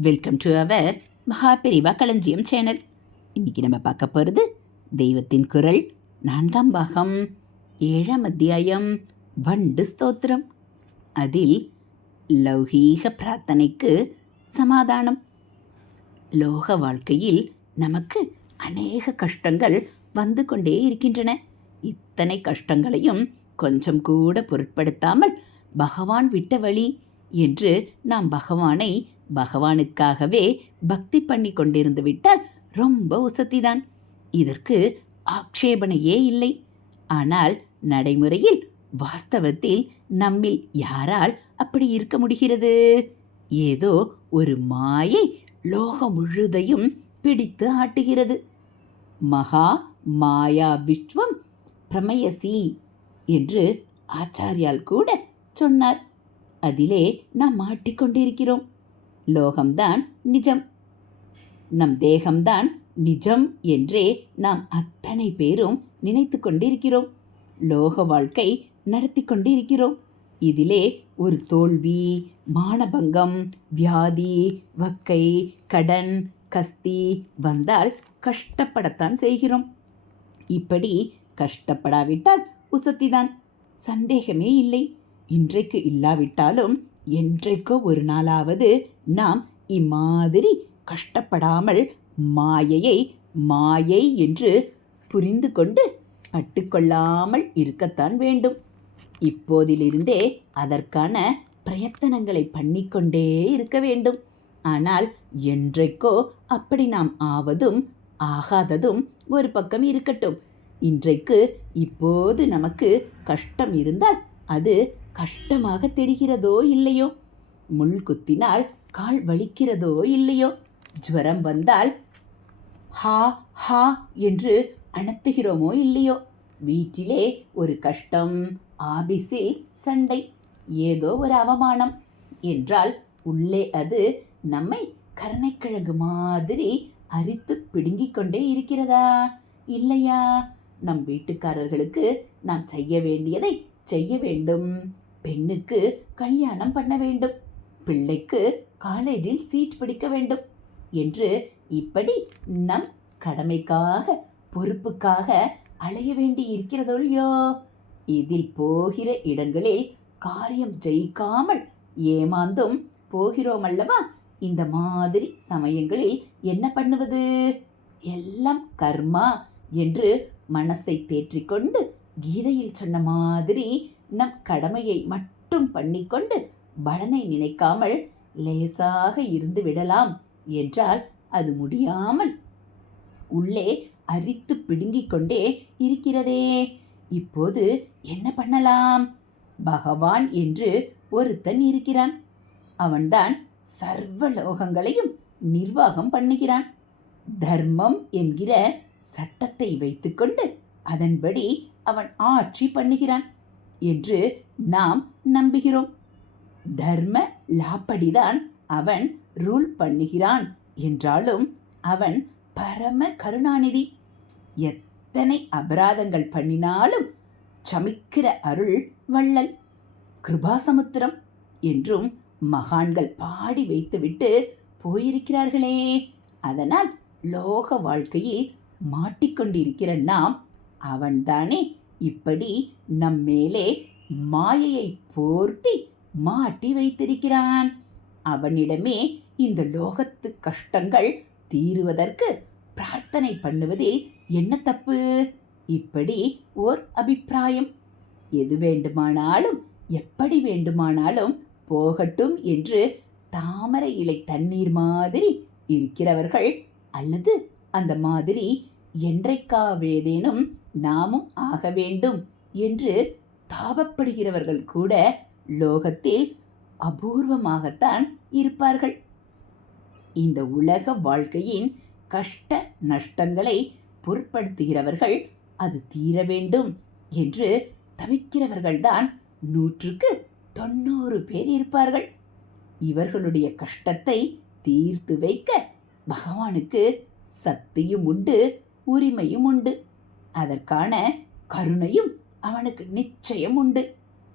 Welcome to our மகா பெரிவா களஞ்சியம் channel. இன்னைக்கு நம்ம பார்க்க போகிறது தெய்வத்தின் குரல் நான்காம் பாகம் ஏழாம் அத்தியாயம் வண்டு ஸ்தோத்திரம். அதில் லௌகீக பிரார்த்தனைக்கு சமாதானம். லோக வாழ்க்கையில் நமக்கு அநேக கஷ்டங்கள் வந்து கொண்டே இருக்கின்றன. இத்தனை கஷ்டங்களையும் கொஞ்சம் கூட பொருட்படுத்தாமல் பகவான் விட்ட வழி என்று நாம் பகவானை பகவானுக்காகவே பக்தி பண்ணி கொண்டிருந்து விட்டால் ரொம்ப உசத்திதான் இதற்கு ஆக்ஷேபனையே இல்லை. ஆனால் நடைமுறையில் வாஸ்தவத்தில் நம்மில் யாரால் அப்படி இருக்க முடிகிறது? ஏதோ ஒரு மாயை லோகம் முழுதையும் பிடித்து ஆட்டுகிறது. மகா மாயா விஸ்வம் பிரமயசி என்று ஆச்சாரியால் கூட சொன்னார். அதிலே நாம் மாட்டிக்கொண்டிருக்கிறோம். லோகம்தான் நிஜம். நம் தேகம்தான் நிஜம் என்றே நாம் அத்தனை பேரும் நினைத்து கொண்டிருக்கிறோம். லோக வாழ்க்கை நடத்தி கொண்டிருக்கிறோம். இதிலே ஒரு தோல்வி மானபங்கம் வியாதி வக்கை கடன் கஸ்தி வந்தால் கஷ்டப்படத்தான் செய்கிறோம். இப்படி கஷ்டப்படாவிட்டால் உசத்திதான். சந்தேகமே இல்லை. இன்றைக்கு இல்லாவிட்டாலும் என்றைக்கோ ஒரு நாளாவது நாம் இம்மாதிரி கஷ்டப்படாமல் மாயையை மாயை என்று புரிந்து கொண்டு பட்டுக்கொள்ளாமல் இருக்கத்தான் வேண்டும். இப்போதிலிருந்தே அதற்கான பிரயத்தனங்களை பண்ணிக்கொண்டே இருக்க வேண்டும். ஆனால் என்றைக்கோ அப்படி நாம் ஆவதும் ஆகாததும் ஒரு பக்கம் இருக்கட்டும். இன்றைக்கு இப்போது நமக்கு கஷ்டம் இருந்தால் அது கஷ்டமாக தெரிகிறதோ இல்லையோ? முள் குத்தினால் கால் வலிக்கிறதோ இல்லையோ? ஜுவரம் வந்தால் ஹா ஹா என்று அணத்துகிறோமோ இல்லையோ? வீட்டிலே ஒரு கஷ்டம் ஆபீஸில் சண்டை ஏதோ ஒரு அவமானம் என்றால் உள்ளே அது நம்மை கருணைக்கிழங்கு மாதிரி அரித்து பிடுங்கிக் கொண்டே இருக்கிறதா? இல்லையா? நம் வீட்டுக்காரர்களுக்கு நாம் செய்ய வேண்டியதை செய்ய வேண்டும். பெண்ணுக்கு கல்யாணம் பண்ண வேண்டும். பிள்ளைக்கு காலேஜில் சீட் பிடிக்க வேண்டும் என்று இப்படி நம் கடமைக்காக பொறுப்புக்காக அலைய வேண்டி இருக்கிறதோ இல்லையோ இதில் போகிற இடங்களில் காரியம் ஜெயிக்காமல் ஏமாந்தும் போகிறோம் அல்லவா இந்த மாதிரி சமயங்களில் என்ன பண்ணுவது? எல்லாம் கர்மா என்று மனசை தேற்றிக்கொண்டு கீதையில் சொன்ன மாதிரி நம் கடமையை மட்டும் பண்ணிக்கொண்டு பலனை நினைக்காமல் லேசாக இருந்து விடலாம் என்றால் அது முடியாமல் உள்ளே அரித்து பிடுங்கிக் கொண்டே இருக்கிறதே. இப்போது என்ன பண்ணலாம்? பகவான் என்று ஒருத்தன் இருக்கிறான். அவன்தான் சர்வ லோகங்களையும் நிர்வாகம் பண்ணுகிறான். தர்மம் என்கிற சட்டத்தை வைத்துக்கொண்டு அதன்படி அவன் ஆட்சி பண்ணுகிறான் என்று நாம் நம்புகிறோம். தர்ம லாப்படிதான் அவன் ரூல் பண்ணுகிறான் என்றாலும் அவன் பரம கருணாநிதி. எத்தனை அபராதங்கள் பண்ணினாலும் சமிக்கிற அருள் வள்ளல். கிருபாசமுத்திரம் என்றும் மகான்கள் பாடி வைத்துவிட்டு போயிருக்கிறார்களே. அதனால் லோக வாழ்க்கையில் மாட்டிக்கொண்டிருக்கிற நாம் அவன்தானே? இப்படி நம்மேலே மாயையை போர்த்தி மாட்டி வைத்திருக்கிறான். அவனிடமே இந்த லோகத்து கஷ்டங்கள் தீருவதற்கு பிரார்த்தனை பண்ணுவதில் என்ன தப்பு? இப்படி ஓர் அபிப்பிராயம். எது வேண்டுமானாலும் எப்படி வேண்டுமானாலும் போகட்டும் என்று தாமரை இலை தண்ணீர் மாதிரி இருக்கிறவர்கள் அல்லது அந்த மாதிரி என்றைக்காவேதேனும் நாமும் ஆக வேண்டும் என்று தாபப்படுகிறவர்கள் கூட லோகத்தில் அபூர்வமாகத்தான் இருப்பார்கள். இந்த உலக வாழ்க்கையின் கஷ்ட நஷ்டங்களை பொருட்படுத்துகிறவர்கள் அது தீர வேண்டும் என்று தவிக்கிறவர்கள்தான் நூற்றுக்கு தொண்ணூறு பேர் இருப்பார்கள். இவர்களுடைய கஷ்டத்தை தீர்த்து வைக்க பகவானுக்கு சக்தியும் உண்டு. உரிமையும் உண்டு. அதற்கான கருணையும் அவனுக்கு நிச்சயம் உண்டு.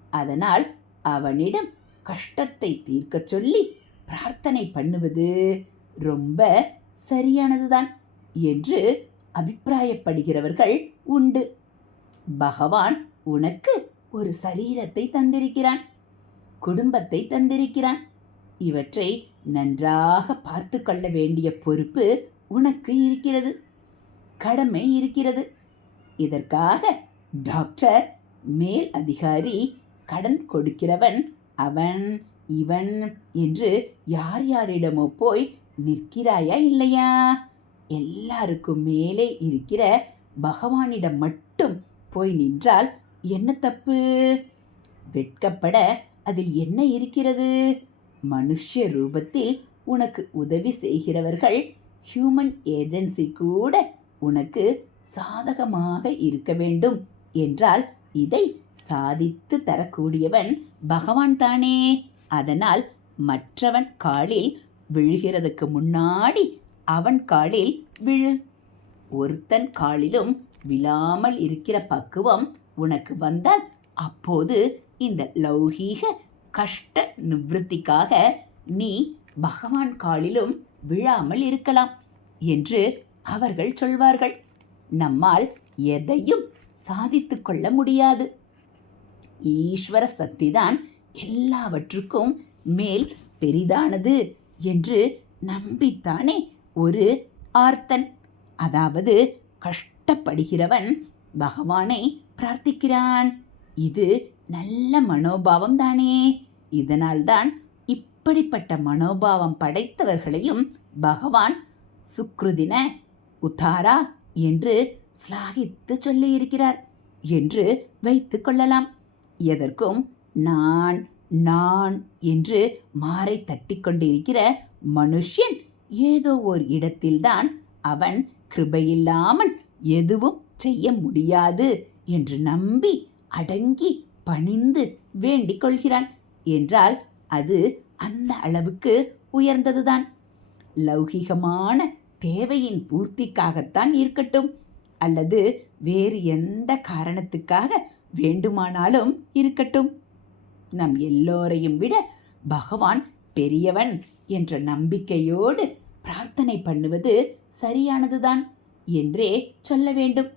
அதனால் அவனிடம் கஷ்டத்தை தீர்க்கச் சொல்லி பிரார்த்தனை பண்ணுவது ரொம்ப சரியானதுதான் என்று அபிப்பிராயப்படுகிறவர்கள் உண்டு. பகவான் உனக்கு ஒரு சரீரத்தை தந்திருக்கிறான் குடும்பத்தை தந்திருக்கிறான். இவற்றை நன்றாக பார்த்து கொள்ள வேண்டிய பொறுப்பு உனக்கு இருக்கிறது. கடமை இருக்கிறது. இதற்காக டாக்டர் மேல் அதிகாரி கடன் கொடுக்கிறவன் அவன் இவன் என்று யார் யாரிடமோ போய் நிற்கிறாயா இல்லையா? எல்லாருக்கும் மேலே இருக்கிற பகவானிடம் மட்டும் போய் நின்றால் என்ன தப்பு? வெட்கப்பட அதில் என்ன இருக்கிறது? மனுஷ ரூபத்தில் உனக்கு உதவி செய்கிறவர்கள் ஹியூமன் ஏஜென்சி கூட உனக்கு சாதகமாக இருக்க வேண்டும் என்றால் இதை சாதித்து தரக்கூடியவன் பகவான் தானே. அதனால் மற்றவன் காலில் விழுகிறதுக்கு முன்னாடி அவன் காலில் விழு. ஒருத்தன் காலிலும் விழாமல் இருக்கிற பக்குவம் உனக்கு வந்தால் அப்போது இந்த லௌகீக கஷ்ட நிவൃத்திக்காக நீ பகவான் காலிலும் விழாமல் இருக்கலாம் என்று அவர்கள் சொல்வார்கள் நம்மால் எதையும் சாதித்து கொள்ள முடியாது. ஈஸ்வர சக்திதான் எல்லாவற்றுக்கும் மேல் பெரிதானது என்று நம்பித்தானே ஒரு ஆர்த்தன். அதாவது கஷ்டப்படுகிறவன் பகவானை பிரார்த்திக்கிறான். இது நல்ல மனோபாவம் தானே. இதனால்தான் இப்படிப்பட்ட மனோபாவம் படைத்தவர்களையும் பகவான் சுக்ருதின உத்தாரா என்று ஸ்லாகித்து சொல்லியிருக்கிறார் என்று வைத்து கொள்ளலாம். எதற்கும் நான் நான் என்று மாறை தட்டிக் கொண்டிருக்கிற மனுஷன் ஏதோ ஓர் இடத்தில்தான் அவன் கிருபையில்லாமல் எதுவும் செய்ய முடியாது என்று நம்பி அடங்கி பணிந்து வேண்டிக் கொள்கிறான். என்றால் அது அந்த அளவுக்கு உயர்ந்ததுதான். லௌகிகமான தேவையின் பூர்த்திக்காகத்தான் இருக்கட்டும். அல்லது வேறு எந்த காரணத்துக்காக வேண்டுமானாலும் இருக்கட்டும். நம் எல்லோரையும் விட பகவான் பெரியவன் என்ற நம்பிக்கையோடு பிரார்த்தனை பண்ணுவது சரியானதுதான் என்றே சொல்ல வேண்டும்.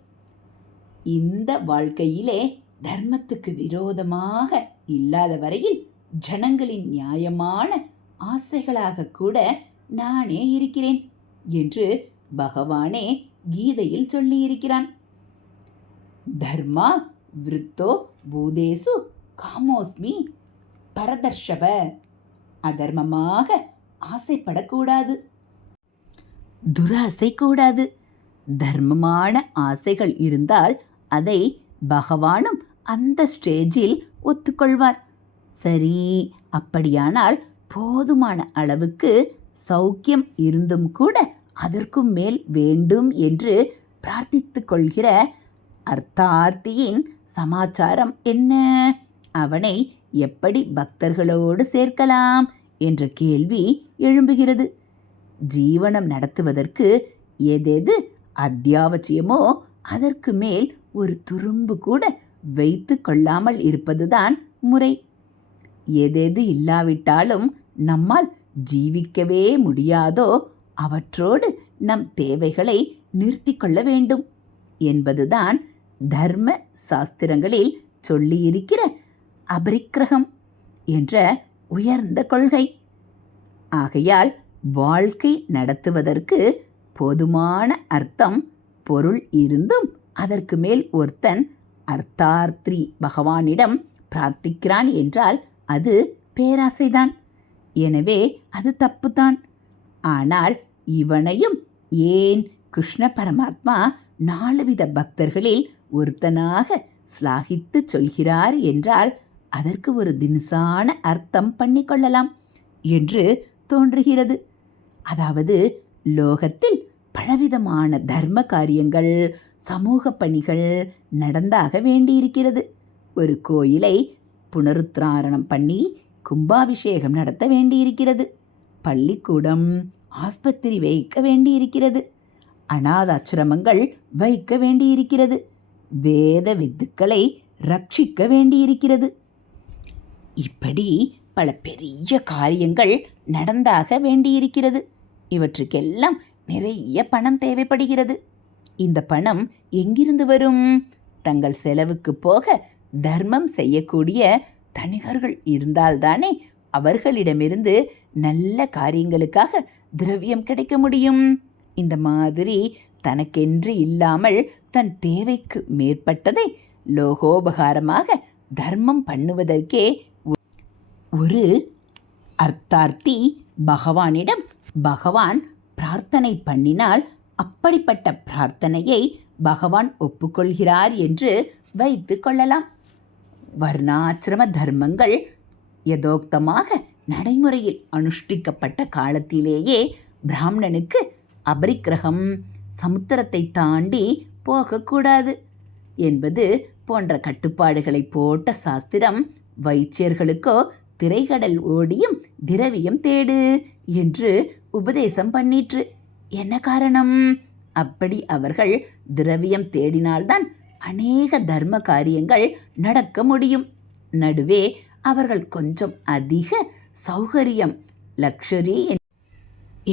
இந்த வாழ்க்கையிலே தர்மத்துக்கு விரோதமாக இல்லாத வரையில் ஜனங்களின் நியாயமான ஆசைகளாக கூட நானே இருக்கிறேன். என்று பகவானே கீதையில் சொல்லியிருக்கிறான். தர்மா விருத்தோ பூதேசு காமோஸ்மி பரதர்ஷப அதர்மமாக ஆசைப்படக்கூடாது. துராசை கூடாது. தர்மமான ஆசைகள் இருந்தால் அதை பகவானும் அந்த ஸ்டேஜில் ஒத்துக்கொள்வார். சரி அப்படியானால் போதுமான அளவுக்கு சௌக்கியம் இருந்தும் கூட அதற்கும் மேல் வேண்டும் என்று பிரார்த்தித்து கொள்கிற அர்த்தார்த்தியின் சமாச்சாரம் என்ன? அவனை எப்படி பக்தர்களோடு சேர்க்கலாம்? என்ற கேள்வி எழும்புகிறது. ஜீவனம் நடத்துவதற்கு எதெது அத்தியாவசியமோ அதற்கு மேல் ஒரு துரும்பு கூட வைத்து கொள்ளாமல் இருப்பதுதான் முறை. எதெது இல்லாவிட்டாலும் நம்மால் ஜீவிக்கவே முடியாதோ அவற்றோடு நம் தேவைகளை நிறுத்தி கொள்ள வேண்டும் என்பதுதான் தர்ம சாஸ்திரங்களில் சொல்லியிருக்கிற அபரிக்கிரகம் என்ற உயர்ந்த கொள்கை. ஆகையால் வாழ்க்கை நடத்துவதற்கு போதுமான அர்த்தம் பொருள் இருந்தும் அதற்கு மேல் ஒருத்தன் அர்த்தார்த்திரி பகவானிடம் பிரார்த்திக்கிறான் என்றால் அது பேராசைதான். எனவே அது தப்புதான் ஆனால் இவனையும் ஏன் கிருஷ்ண பரமாத்மா நாலு வித பக்தர்களில் ஒருத்தனாக ஸ்லாகித்து சொல்கிறார் என்றால் அதற்கு ஒரு தினுசான அர்த்தம் பண்ணிக்கொள்ளலாம் என்று தோன்றுகிறது. அதாவது லோகத்தில் பலவிதமான தர்ம காரியங்கள் சமூக பணிகள் நடந்தாக வேண்டியிருக்கிறது. ஒரு கோயிலை புனருத்தாரணம் பண்ணி கும்பாபிஷேகம் நடத்த வேண்டியிருக்கிறது. பள்ளிக்கூடம் ஆஸ்பத்திரி வைக்க வேண்டியிருக்கிறது. அனாதாசிரமங்கள் வைக்க வேண்டியிருக்கிறது. வேத வித்துக்களை ரட்சிக்க வேண்டியிருக்கிறது. இப்படி பல பெரிய காரியங்கள் நடந்தாக வேண்டியிருக்கிறது. இவற்றுக்கெல்லாம் நிறைய பணம் தேவைப்படுகிறது. இந்த பணம் எங்கிருந்து வரும்? தங்கள் செலவுக்கு போக தர்மம் செய்யக்கூடிய தனிகர்கள் இருந்தால்தானே அவர்களிடமிருந்து நல்ல காரியங்களுக்காக திரவியம் கிடைக்க முடியும். இந்த மாதிரி தனக்கென்று இல்லாமல் தன் தேவைக்கு மேற்பட்டதை லோகோபகாரமாக தர்மம் பண்ணுவதற்கே ஒரு அர்த்தார்த்தி பகவானிடம் பகவான் பிரார்த்தனை பண்ணினால் அப்படிப்பட்ட பிரார்த்தனையை பகவான் ஒப்புக்கொள்கிறார் என்று வைத்து கொள்ளலாம். வர்ணாசிரம தர்மங்கள் யதோக்தமாக நடைமுறையில் அனுஷ்டிக்கப்பட்ட காலத்திலேயே பிராமணனுக்கு அபரிக்கிரகம் சமுத்திரத்தை தாண்டி போகக்கூடாது என்பது போன்ற கட்டுப்பாடுகளை போட்ட சாஸ்திரம் வைச்சியர்களுக்கோ திரைகடல் ஓடியும் திரவியம் தேடு என்று உபதேசம் பண்ணிற்று. என்ன காரணம்? அப்படி அவர்கள் திரவியம் தேடினால்தான் அநேக தர்ம காரியங்கள் நடக்க முடியும். நடுவே அவர்கள் கொஞ்சம் அதிக சௌகரியம் லக்ஷரி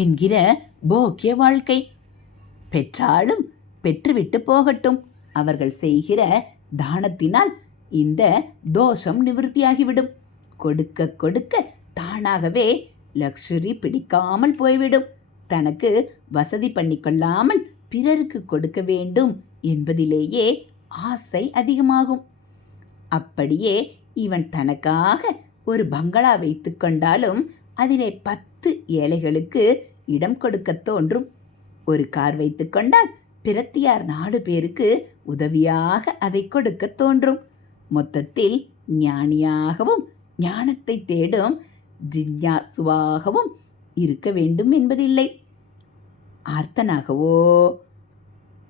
என்கிற போக்கிய வாழ்க்கை. பெற்றாலும் பெற்றுவிட்டு போகட்டும். அவர்கள் செய்கிற தானத்தினால் இந்த தோஷம் நிவர்த்தியாகிவிடும். கொடுக்க கொடுக்க தானாகவே லக்ஷரி பிடிக்காமல் போய்விடும். தனக்கு வசதி பண்ணிக்கொள்ளாமல் பிறருக்கு கொடுக்க வேண்டும் என்பதிலேயே ஆசை அதிகமாகும். அப்படியே இவன் தனக்காக ஒரு பங்களா வைத்து கொண்டாலும் அதிலே பத்து ஏழைகளுக்கு இடம் கொடுக்க தோன்றும். ஒரு கார் வைத்து கொண்டால் பிரத்தியார் நாலு பேருக்கு உதவியாக அதை கொடுக்க தோன்றும். மொத்தத்தில் ஞானியாகவும் ஞானத்தை தேடும் ஜிஞ்ஞாசுவாகவும் இருக்க வேண்டும் என்பதில்லை. ஆர்த்தனாகவோ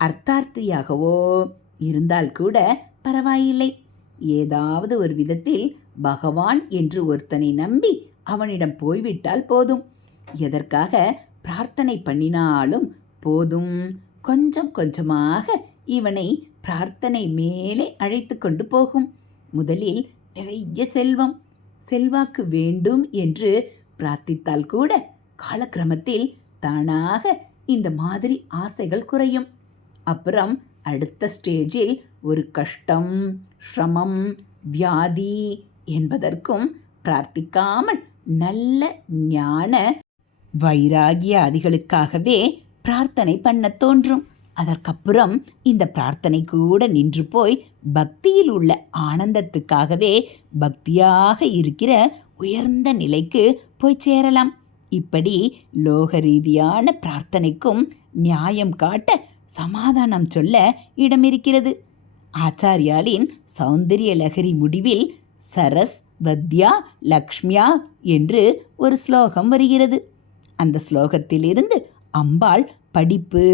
அர்த்தார்த்தியாகவோ இருந்தால் கூட பரவாயில்லை. ஏதாவது ஒரு விதத்தில் பகவான் என்று ஒருத்தனை நம்பி அவனிடம் போய்விட்டால் போதும். எதற்காக பிரார்த்தனை பண்ணினாலும் போதும். கொஞ்சம் கொஞ்சமாக இவனை பிரார்த்தனை மேலே அழைத்து கொண்டு போகும். முதலில் நிறைய செல்வம் செல்வாக்கு வேண்டும் என்று பிரார்த்தித்தால் கூட காலக்கிரமத்தில் தானாக இந்த மாதிரி ஆசைகள் குறையும். அப்புறம் அடுத்த ஸ்டேஜில் ஒரு கஷ்டம் சிரமம் வியாதி என்பதற்கும் பிரார்த்திக்காமல் நல்ல ஞான வைராகியாதிகளுக்காகவே பிரார்த்தனை பண்ண தோன்றும். அதற்கப்புறம் இந்த பிரார்த்தனை கூட நின்று போய் பக்தியில் உள்ள ஆனந்தத்துக்காகவே பக்தியாக இருக்கிற உயர்ந்த நிலைக்கு போய் சேரலாம். இப்படி லோக ரீதியான பிரார்த்தனைக்கும் நியாயம் காட்ட சமாதானம் சொல்ல இடம் இருக்கிறது ஆச்சாரியாலின் சௌந்தரிய லகரி முடிவில் சரஸ் வத்யா லக்ஷ்மியா என்று ஒரு ஸ்லோகம் வருகிறது. அந்த ஸ்லோகத்திலிருந்து அம்பாள் படிப்பு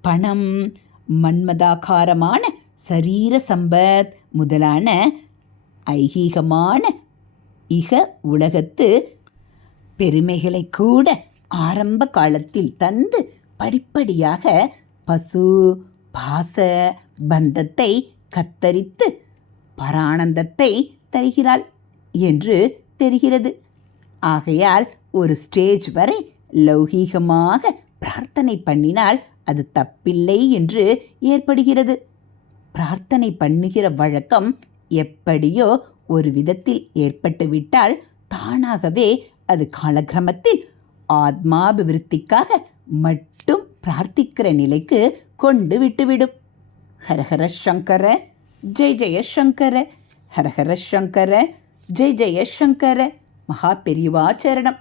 பணம் மன்மதாகாரமான சரீர சம்பத் முதலான ஐகீகமான இக உலகத்து பெருமைகளை கூட ஆரம்ப காலத்தில் தந்து படிப்படியாக பசு பாச பந்தத்தை கத்தரித்து பரானந்தத்தை தருகிறாள் என்று தெரிகிறது. ஆகையால் ஒரு ஸ்டேஜ் வரை லௌகீகமாக பிரார்த்தனை பண்ணினால் அது தப்பில்லை என்று ஏற்படுகிறது. பிரார்த்தனை பண்ணுகிற வழக்கம் எப்படியோ ஒரு விதத்தில் ஏற்பட்டுவிட்டால் தானாகவே அது காலக்கிரமத்தில் ஆத்மாபிவிருத்திக்காக மட்டும் பிரார்த்திக்கிற நிலைக்கு கொண்டு விட்டுவிடும். ஹரஹர சங்கர ஜெய் ஜெயசங்கர ஹரஹர சங்கர ஜெய் ஜெயசங்கர மகா பெரியவா சரணம்.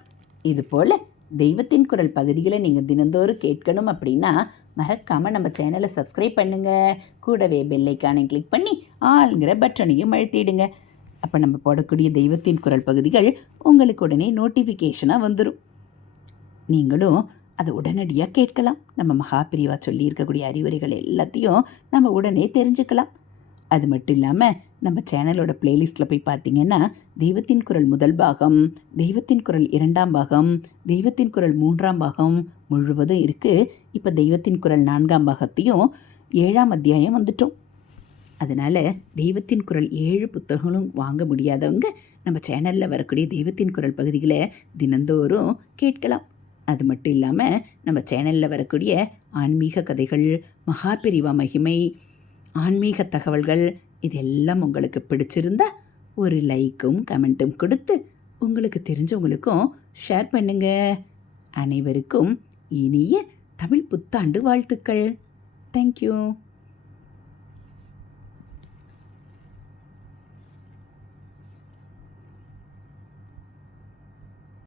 இது போல் தெய்வத்தின் குரல் பகுதிகளை நீங்கள் தினந்தோறும் கேட்கணும் அப்படின்னா மறக்காமல் நம்ம சேனலை சப்ஸ்கிரைப் பண்ணுங்கள் கூடவே பெல்லைக்கானை கிளிக் பண்ணி ஆளுங்கிற பட்டனையும் அழுத்திடுங்க. அப்போ நம்ம போடக்கூடிய தெய்வத்தின் குரல் பகுதிகள் உங்களுக்கு உடனே நோட்டிஃபிகேஷனாக வந்துடும் நீங்களும் அதை உடனடியாக கேட்கலாம். நம்ம மகாபிரிவா சொல்லி இருக்கக்கூடிய அறிவுரைகள் எல்லாத்தையும் நம்ம உடனே தெரிஞ்சுக்கலாம். அது மட்டும் இல்லாமல் நம்ம சேனலோட பிளேலிஸ்ட்டில் போய் பார்த்தீங்கன்னா தெய்வத்தின் குரல் முதல் பாகம் தெய்வத்தின் குரல் இரண்டாம் பாகம் தெய்வத்தின் குரல் மூன்றாம் பாகம் முழுவதும் இருக்குது இப்போ தெய்வத்தின் குரல் நான்காம் பாகத்தையும் ஏழாம் அத்தியாயம் வந்துட்டோம். அதனால் தெய்வத்தின் குரல் ஏழு புத்தகங்களும் வாங்க முடியாதவங்க நம்ம சேனலில் வரக்கூடிய தெய்வத்தின் குரல் பகுதிகளை தினந்தோறும் கேட்கலாம். அது மட்டும் இல்லாமல் நம்ம சேனலில் வரக்கூடிய ஆன்மீக கதைகள் மகாபிரிவா மகிமை ஆன்மீக தகவல்கள் இதெல்லாம் உங்களுக்கு பிடிச்சிருந்தா ஒரு லைக்கும் கமெண்ட்டும் கொடுத்து உங்களுக்கு தெரிஞ்சவங்களுக்கும் ஷேர் பண்ணுங்க. அனைவருக்கும் இனிய தமிழ் புத்தாண்டு வாழ்த்துக்கள். தேங்க்யூ